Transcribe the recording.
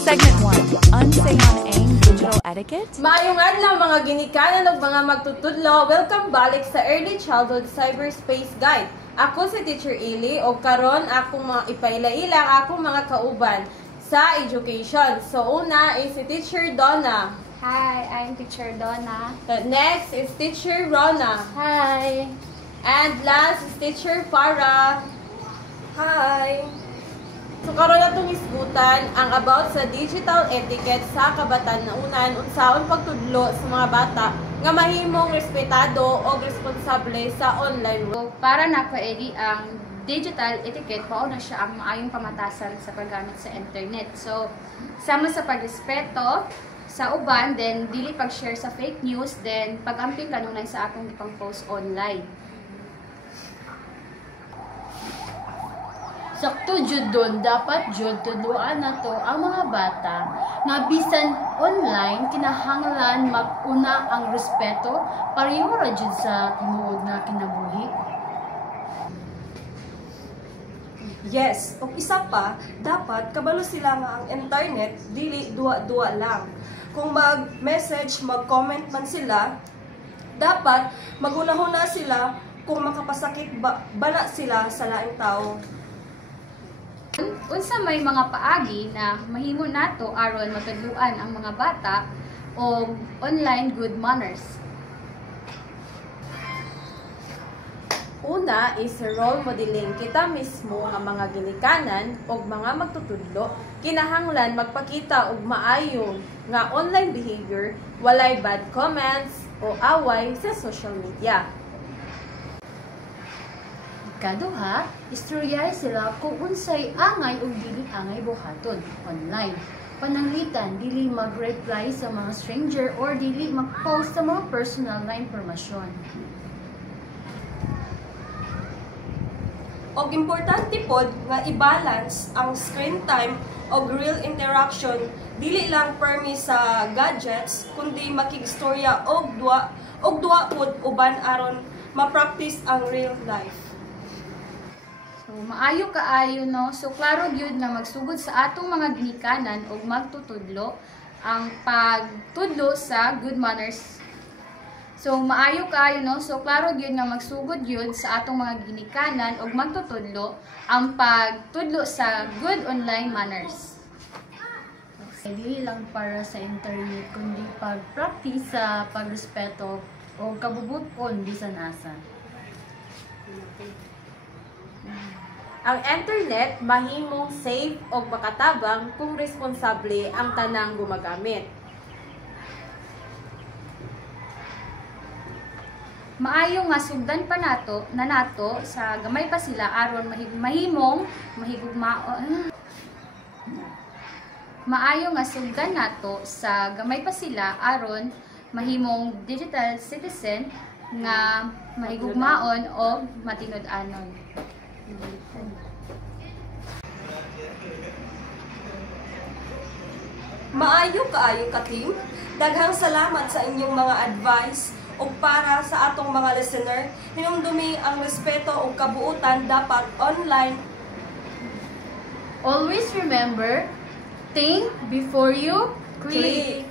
Segment 1, Unsay on Aang Digital Etiquette. Maayong adlaw mga ginikanan ug mga magtutudlo. Welcome balik sa Early Childhood Cyberspace Guide. Ako si Teacher Ili ug karon akong mga ipaila-ila ang akong mga kauban sa education. So una is si Teacher Donna. Hi, I'm Teacher Donna. Next is Teacher Rona. Hi. And last is Teacher Farah. Hi! So karon natong isgutan ang about sa digital etiquette sa kabatan-unan unsaon pagtudlo sa mga bata nga mahimong respetado o responsable sa online world. So, para na Eli, ang digital etiquette, mao na siya ang maayong pamatasan sa paggamit sa internet. So, sama sa pagrespeto sa uban, then dili pag-share sa fake news, then pag-amping kanunay sa atong ipang post online. Sakto jud doon, dapat jud tudloan na to ang mga bata nga bisan online kinahanglan mag-una ang respeto pareho ra jud sa tinuod nga kinabuhi. Yes, ug isa pa, dapat kabalo sila nga ang internet dili duwa-duwa lang. Kung mag-message, mag-comment man sila, dapat maghunahuna sila kung makapasakit bala sila sa laing tao. Unsa may mga paagi na mahimo nato aron matudluan ang mga bata o online good manners. Una is role modeling. Kita mismo nga mga ginikanan o mga magtutudlo kinahanglan magpakita og maayo nga online behavior, walay bad comments o away sa social media. Kaduha, istoryay sila kung unsay angay o dili angay buhaton online. Pananglitan, dili mag-reply sa mga stranger or dili mag-post sa mga personal na impormasyon. Og importante pod nga i-balance ang screen time og real interaction, dili lang permi sa gadgets kundi makigstorya og duwa pod uban aron ma-practice ang real life. So, maayo kaayo no. So klaro gyud nga magsugod sa atong mga ginikanan ug magtutudlo ang pagtudlo sa good manners. So maayo kaayo no. So klaro gyud nga magsugod gyud sa atong mga ginikanan ug magtutudlo ang pagtudlo sa good online manners. Dili lang para sa internet kundi pag-practice sa pagrespeto o kabubuton bisan asa. Ang internet mahimong safe o makatabang kung responsable ang tanang gumagamit. Maayo nga sugdan pa nato sa gamay pa sila aron mahimong mahigugmaon. Maayo nga sugdan nato sa gamay pa sila aron mahimong digital citizen nga mahigugmaon o matinud-anon. Maayo kaayo ka team. Daghang salamat sa inyong mga advice ug para sa atong mga listener, hinumdumi ang respeto ug kabuutan dapat online. Always remember, think before you click.